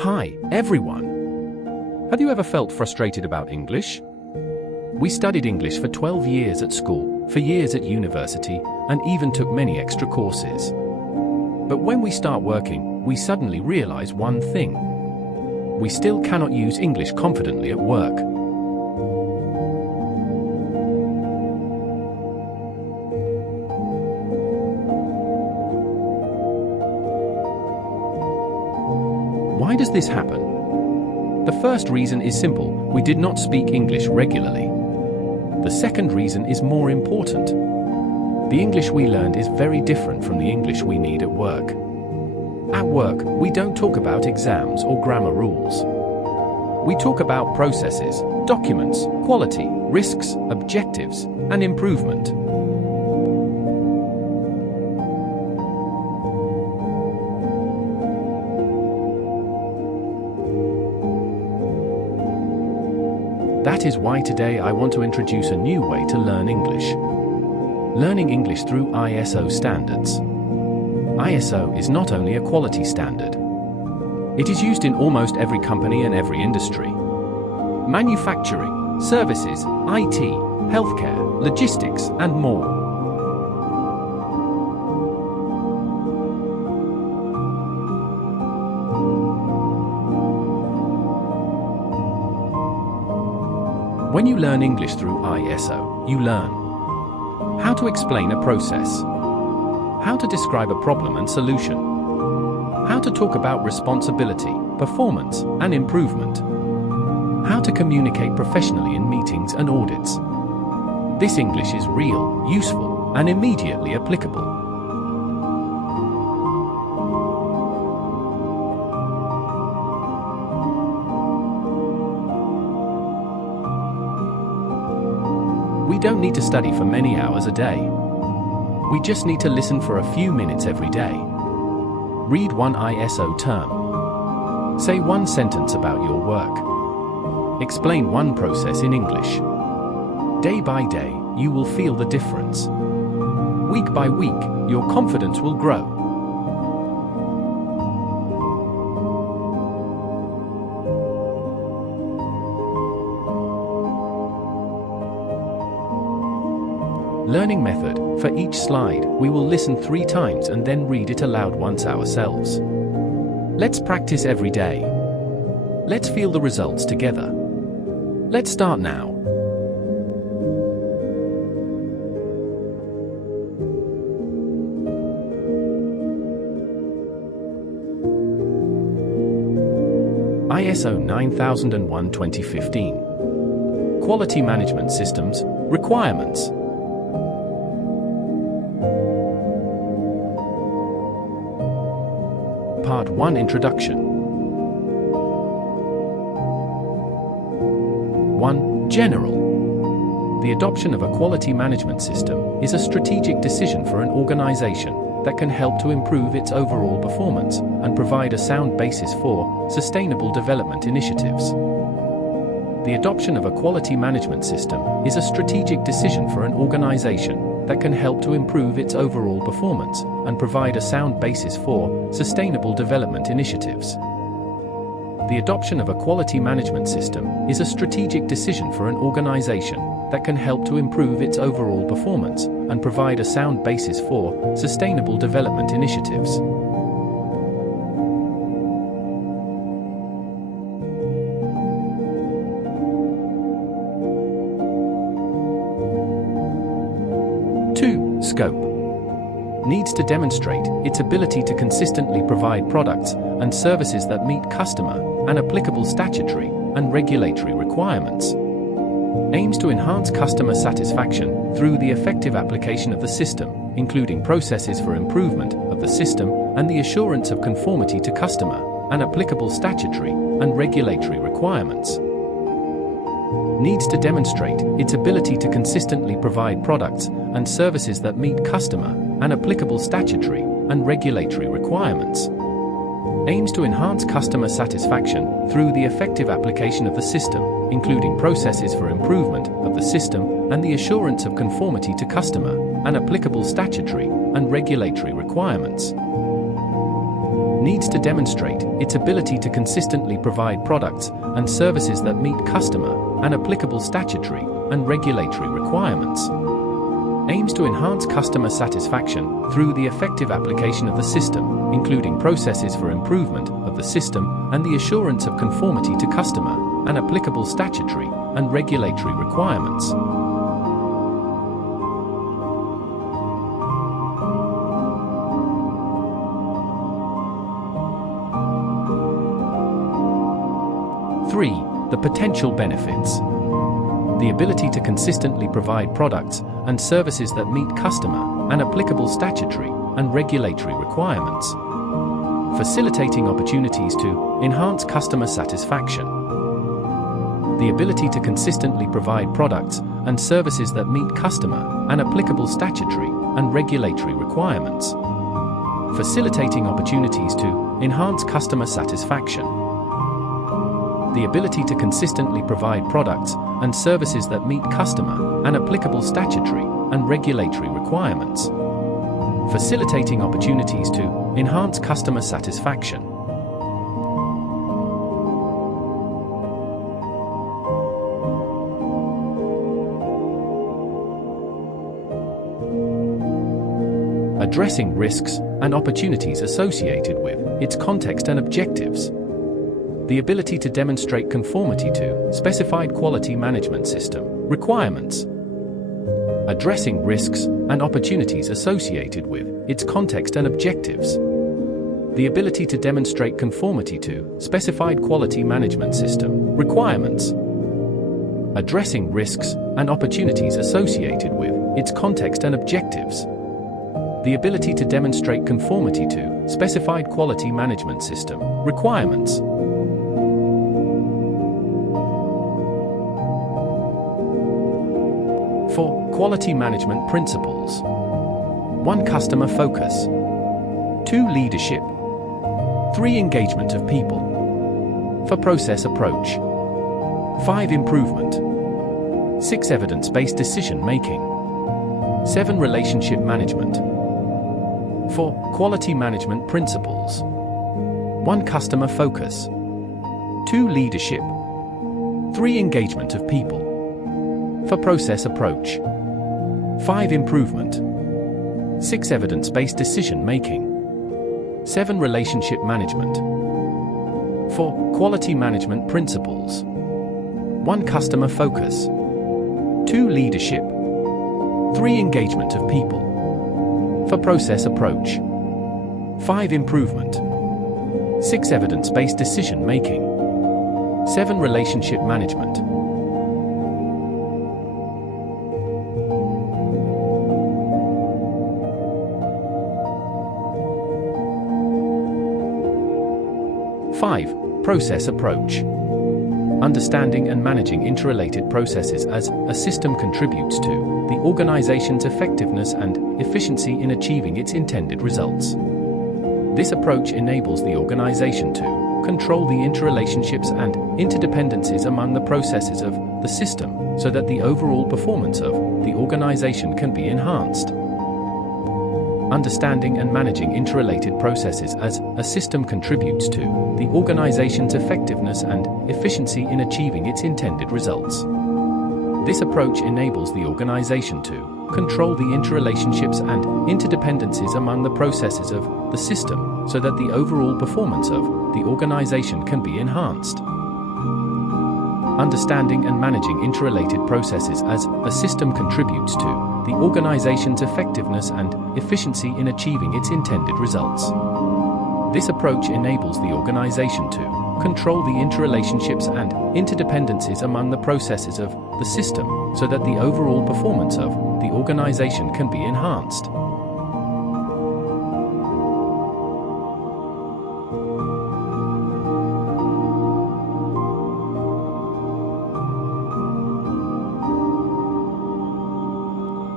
Hi, everyone. Have you ever felt frustrated about English? We studied English for 12 years at school, for years at university, and even took many extra courses. But when we start working, we suddenly realize one thing. We still cannot use English confidently at work. Why does this happen? The first reason is simple: we did not speak English regularly. The second reason is more important. The English we learned is very different from the English we need at work. At work, we don't talk about exams or grammar rules. We talk about processes, documents, quality, risks, objectives, and improvement. That is why today I want to introduce a new way to learn English. Learning English through ISO standards. ISO is not only a quality standard. It is used in almost every company and every industry. Manufacturing, services, IT, healthcare, logistics, and more. When you learn English through ISO, you learn how to explain a process, how to describe a problem and solution, how to talk about responsibility, performance, and improvement, how to communicate professionally in meetings and audits. This English is real, useful, and immediately applicable. We don't need to study for many hours a day. We just need to listen for a few minutes every day. Read one ISO term. Say one sentence about your work. Explain one process in English. Day by day, you will feel the difference. Week by week, your confidence will grow. Learning method. For each slide, we will listen 3 times and then read it aloud once ourselves. Let's practice every day. Let's feel the results together. Let's start now. ISO 9001:2015. Quality Management Systems, Requirements. Part 1 Introduction. 1. General. The adoption of a quality management system is a strategic decision for an organization that can help to improve its overall performance and provide a sound basis for sustainable development initiatives. The adoption of a quality management system is a strategic decision for an organization that can help to improve its overall performance and provide a sound basis for sustainable development initiatives. The adoption of a quality management system is a strategic decision for an organization that can help to improve its overall performance and provide a sound basis for sustainable development initiatives. Scope. Needs to demonstrate its ability to consistently provide products and services that meet customer and applicable statutory and regulatory requirements. Aims to enhance customer satisfaction through the effective application of the system, including processes for improvement of the system and the assurance of conformity to customer and applicable statutory and regulatory requirements. Needs to demonstrate its ability to consistently provide products and services that meet customer and applicable statutory and regulatory requirements. Aims to enhance customer satisfaction through the effective application of the system, including processes for improvement of the system and the assurance of conformity to customer and applicable statutory and regulatory requirements. needs to demonstrate its ability to consistently provide products and services that meet customer and applicable statutory and regulatory requirements. Aims to enhance customer satisfaction through the effective application of the system, including processes for improvement of the system and the assurance of conformity to customer and applicable statutory and regulatory requirements. Three, the potential benefits. The ability to consistently provide products and services that meet customer and applicable statutory and regulatory requirements. Facilitating opportunities to enhance customer satisfaction. The ability to consistently provide products and services that meet customer and applicable statutory and regulatory requirements. Facilitating opportunities to enhance customer satisfaction. The ability to consistently provide products and services that meet customer and applicable statutory and regulatory requirements. Facilitating opportunities to enhance customer satisfaction. Addressing risks and opportunities associated with its context and objectives. The ability to demonstrate conformity to specified quality management system requirements. Addressing risks and opportunities associated with its context and objectives. The ability to demonstrate conformity to specified quality management system requirements. Addressing risks and opportunities associated with its context and objectives. The ability to demonstrate conformity to specified quality management system requirements. 4. Quality management principles. 1. Customer focus. 2. Leadership. 3. Engagement of people. 4. Process approach. 5. Improvement. 6. Evidence-based decision making. 7. Relationship management. 4. Quality management principles. 1. Customer focus. 2. Leadership. 3. Engagement of people. 4. Process approach. 5. Improvement. 6. Evidence-based decision making. 7. Relationship management. 4. Quality management principles. 1. Customer focus. 2. Leadership. 3. Engagement of people. 4. Process approach. 5. Improvement. 6. Evidence-based decision making. 7. Relationship management. 5. Process approach. Understanding and managing interrelated processes as a system contributes to the organization's effectiveness and efficiency in achieving its intended results. This approach enables the organization to control the interrelationships and interdependencies among the processes of the system so that the overall performance of the organization can be enhanced. Understanding and managing interrelated processes as a system contributes to the organization's effectiveness and efficiency in achieving its intended results. This approach enables the organization to control the interrelationships and interdependencies among the processes of the system so that the overall performance of the organization can be enhanced. Understanding and managing interrelated processes as a system contributes to the organization's effectiveness and efficiency in achieving its intended results. This approach enables the organization to control the interrelationships and interdependencies among the processes of the system so that the overall performance of the organization can be enhanced.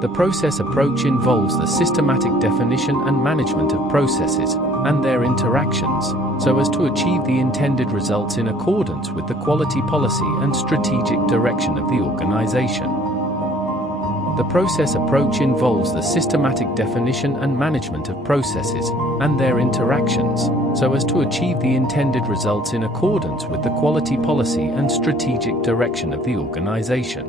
The process approach involves the systematic definition and management of processes and their interactions, so as to achieve the intended results in accordance with the quality policy and strategic direction of the organization. The process approach involves the systematic definition and management of processes and their interactions, so as to achieve the intended results in accordance with the quality policy and strategic direction of the organization.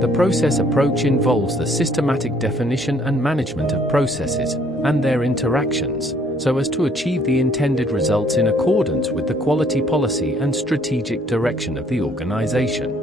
The process approach involves the systematic definition and management of processes and their interactions, so as to achieve the intended results in accordance with the quality policy and strategic direction of the organization.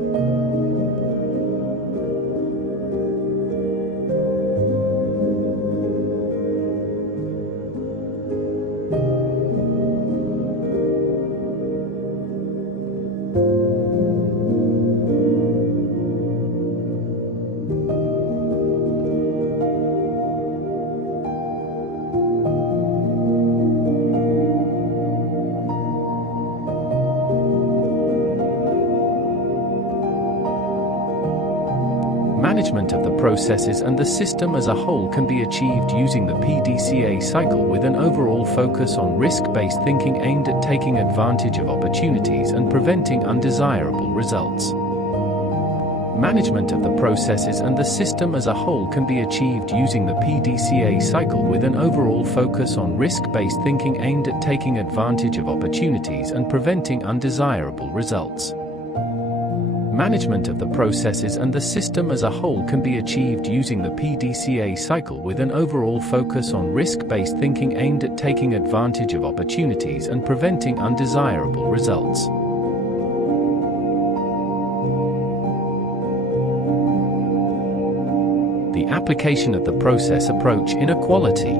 Management of the processes and the system as a whole can be achieved using the PDCA cycle with an overall focus on risk-based thinking aimed at taking advantage of opportunities and preventing undesirable results. Management of the processes and the system as a whole can be achieved using the PDCA cycle with an overall focus on risk-based thinking aimed at taking advantage of opportunities and preventing undesirable results. Management of the processes and the system as a whole can be achieved using the PDCA cycle with an overall focus on risk-based thinking aimed at taking advantage of opportunities and preventing undesirable results. The application of the process approach in a quality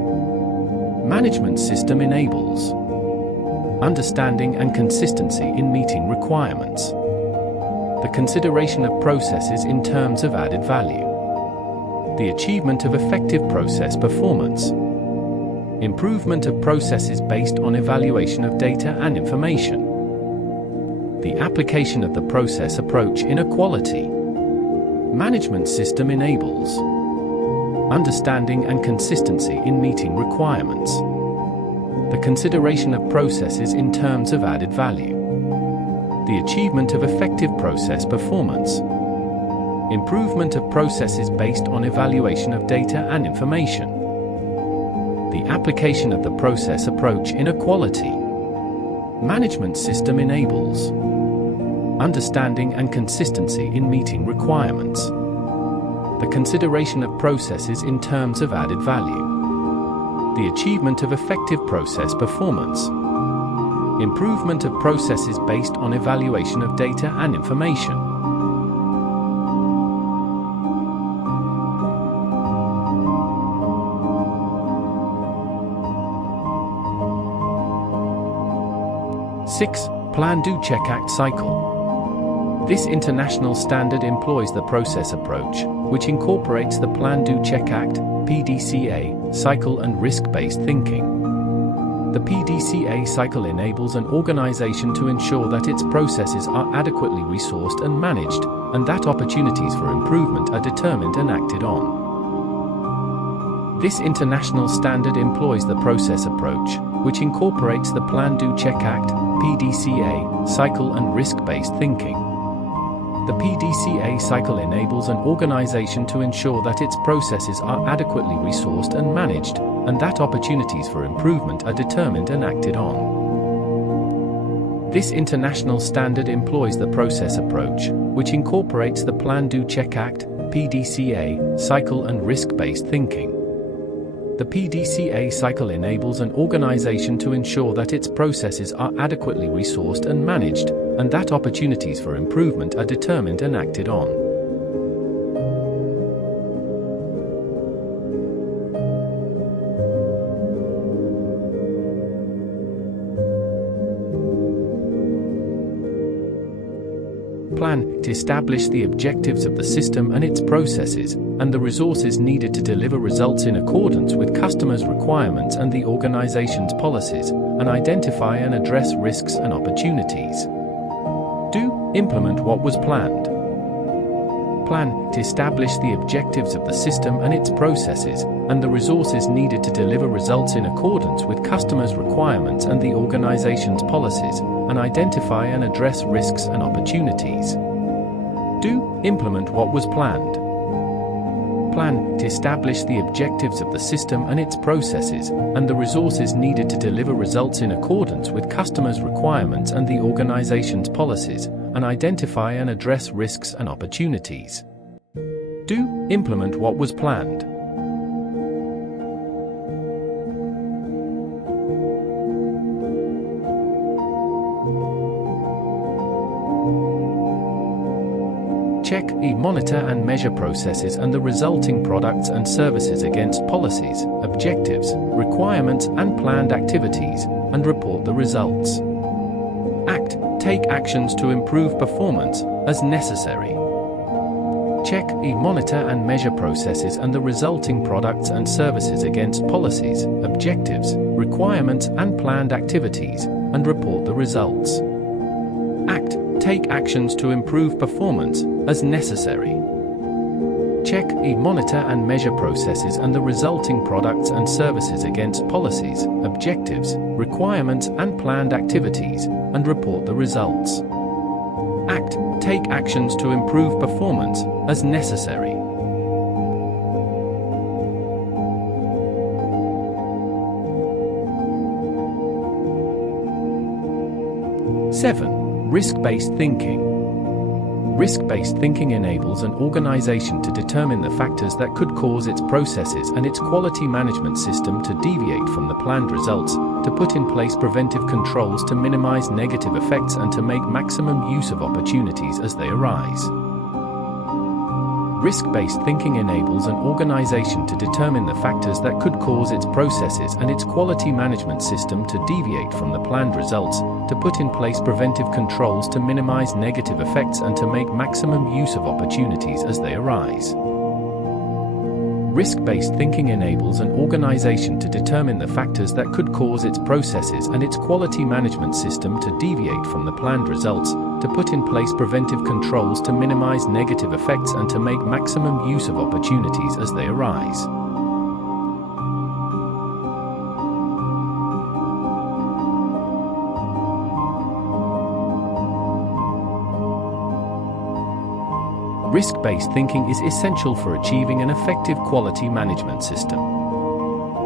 management system enables understanding and consistency in meeting requirements. The consideration of processes in terms of added value. The achievement of effective process performance. Improvement of processes based on evaluation of data and information. The application of the process approach in a quality management system enables understanding and consistency in meeting requirements. The consideration of processes in terms of added value. The achievement of effective process performance. Improvement of processes based on evaluation of data and information. The application of the process approach in a quality management system enables understanding and consistency in meeting requirements. The consideration of processes in terms of added value. The achievement of effective process performance. Improvement of processes based on evaluation of data and information. Six, Plan Do Check Act cycle. This international standard employs the process approach, which incorporates the Plan Do Check Act (PDCA) cycle and risk-based thinking. The PDCA cycle enables an organization to ensure that its processes are adequately resourced and managed, and that opportunities for improvement are determined and acted on. This international standard employs the process approach, which incorporates the Plan Do Check Act (PDCA) cycle and risk-based thinking. The PDCA cycle enables an organization to ensure that its processes are adequately resourced and managed, and that opportunities for improvement are determined and acted on. This international standard employs the process approach, which incorporates the Plan Do Check Act (PDCA) cycle and risk-based thinking. The PDCA cycle enables an organization to ensure that its processes are adequately resourced and managed, and that opportunities for improvement are determined and acted on. Plan to establish the objectives of the system and its processes, and the resources needed to deliver results in accordance with customers' requirements and the organization's policies, and identify and address risks and opportunities. Do, implement what was planned. Plan to establish the objectives of the system and its processes, and the resources needed to deliver results in accordance with customers' requirements and the organization's policies, and identify and address risks and opportunities. Do, implement what was planned. plan to establish the objectives of the system and its processes, and the resources needed to deliver results in accordance with customers' requirements and the organization's policies, and identify and address risks and opportunities. Do. Implement what was planned. Check. Monitor and measure processes and the resulting products and services against policies, objectives, requirements, and planned activities, and report the results. Act. Take actions to improve performance, as necessary. Check. Monitor and measure processes and the resulting products and services against policies, objectives, requirements, and planned activities, and report the results. Act. Take actions to improve performance, as necessary. Check. Monitor and measure processes and the resulting products and services against policies, objectives, requirements, and planned activities, and report the results. Act. Take actions to improve performance, as necessary. Seven. Risk-based thinking. Risk-based thinking enables an organization to determine the factors that could cause its processes and its quality management system to deviate from the planned results, to put in place preventive controls to minimize negative effects and to make maximum use of opportunities as they arise. Risk-based thinking enables an organization to determine the factors that could cause its processes and its quality management system to deviate from the planned results, to put in place preventive controls to minimize negative effects and to make maximum use of opportunities as they arise. Risk-based thinking enables an organization to determine the factors that could cause its processes and its quality management system to deviate from the planned results, to put in place preventive controls to minimize negative effects and to make maximum use of opportunities as they arise. Risk-based thinking is essential for achieving an effective quality management system.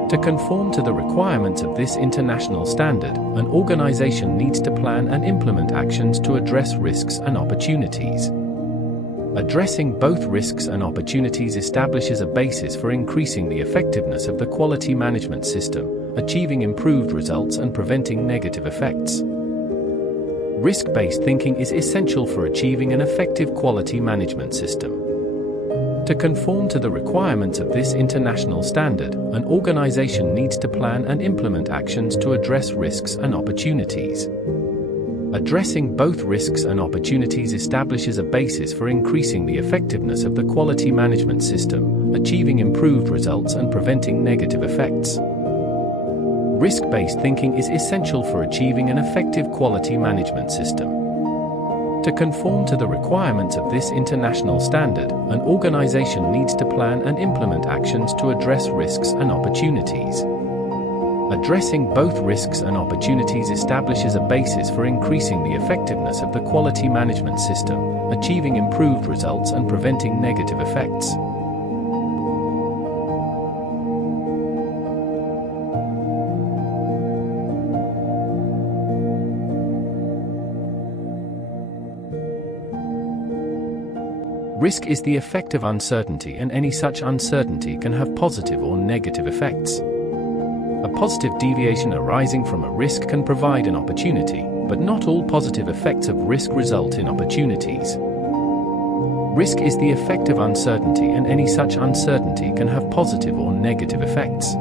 To conform to the requirements of this international standard, an organization needs to plan and implement actions to address risks and opportunities. Addressing both risks and opportunities establishes a basis for increasing the effectiveness of the quality management system, achieving improved results and preventing negative effects. Risk-based thinking is essential for achieving an effective quality management system. To conform to the requirements of this international standard, an organization needs to plan and implement actions to address risks and opportunities. Addressing both risks and opportunities establishes a basis for increasing the effectiveness of the quality management system, achieving improved results and preventing negative effects. Risk-based thinking is essential for achieving an effective quality management system. To conform to the requirements of this international standard, an organization needs to plan and implement actions to address risks and opportunities. Addressing both risks and opportunities establishes a basis for increasing the effectiveness of the quality management system, achieving improved results and preventing negative effects. Risk is the effect of uncertainty, and any such uncertainty can have positive or negative effects. A positive deviation arising from a risk can provide an opportunity, but not all positive effects of risk result in opportunities. Risk is the effect of uncertainty, and any such uncertainty can have positive or negative effects.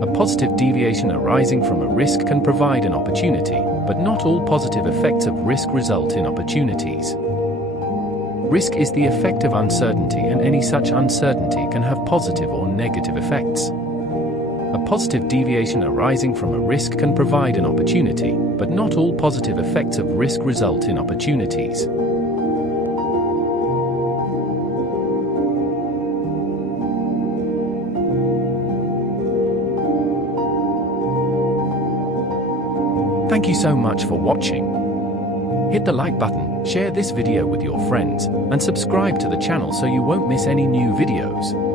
A positive deviation arising from a risk can provide an opportunity, but not all positive effects of risk result in opportunities. Risk is the effect of uncertainty, and any such uncertainty can have positive or negative effects. A positive deviation arising from a risk can provide an opportunity, but not all positive effects of risk result in opportunities. Thank you so much for watching. Hit the like button, share this video with your friends, and subscribe to the channel so you won't miss any new videos.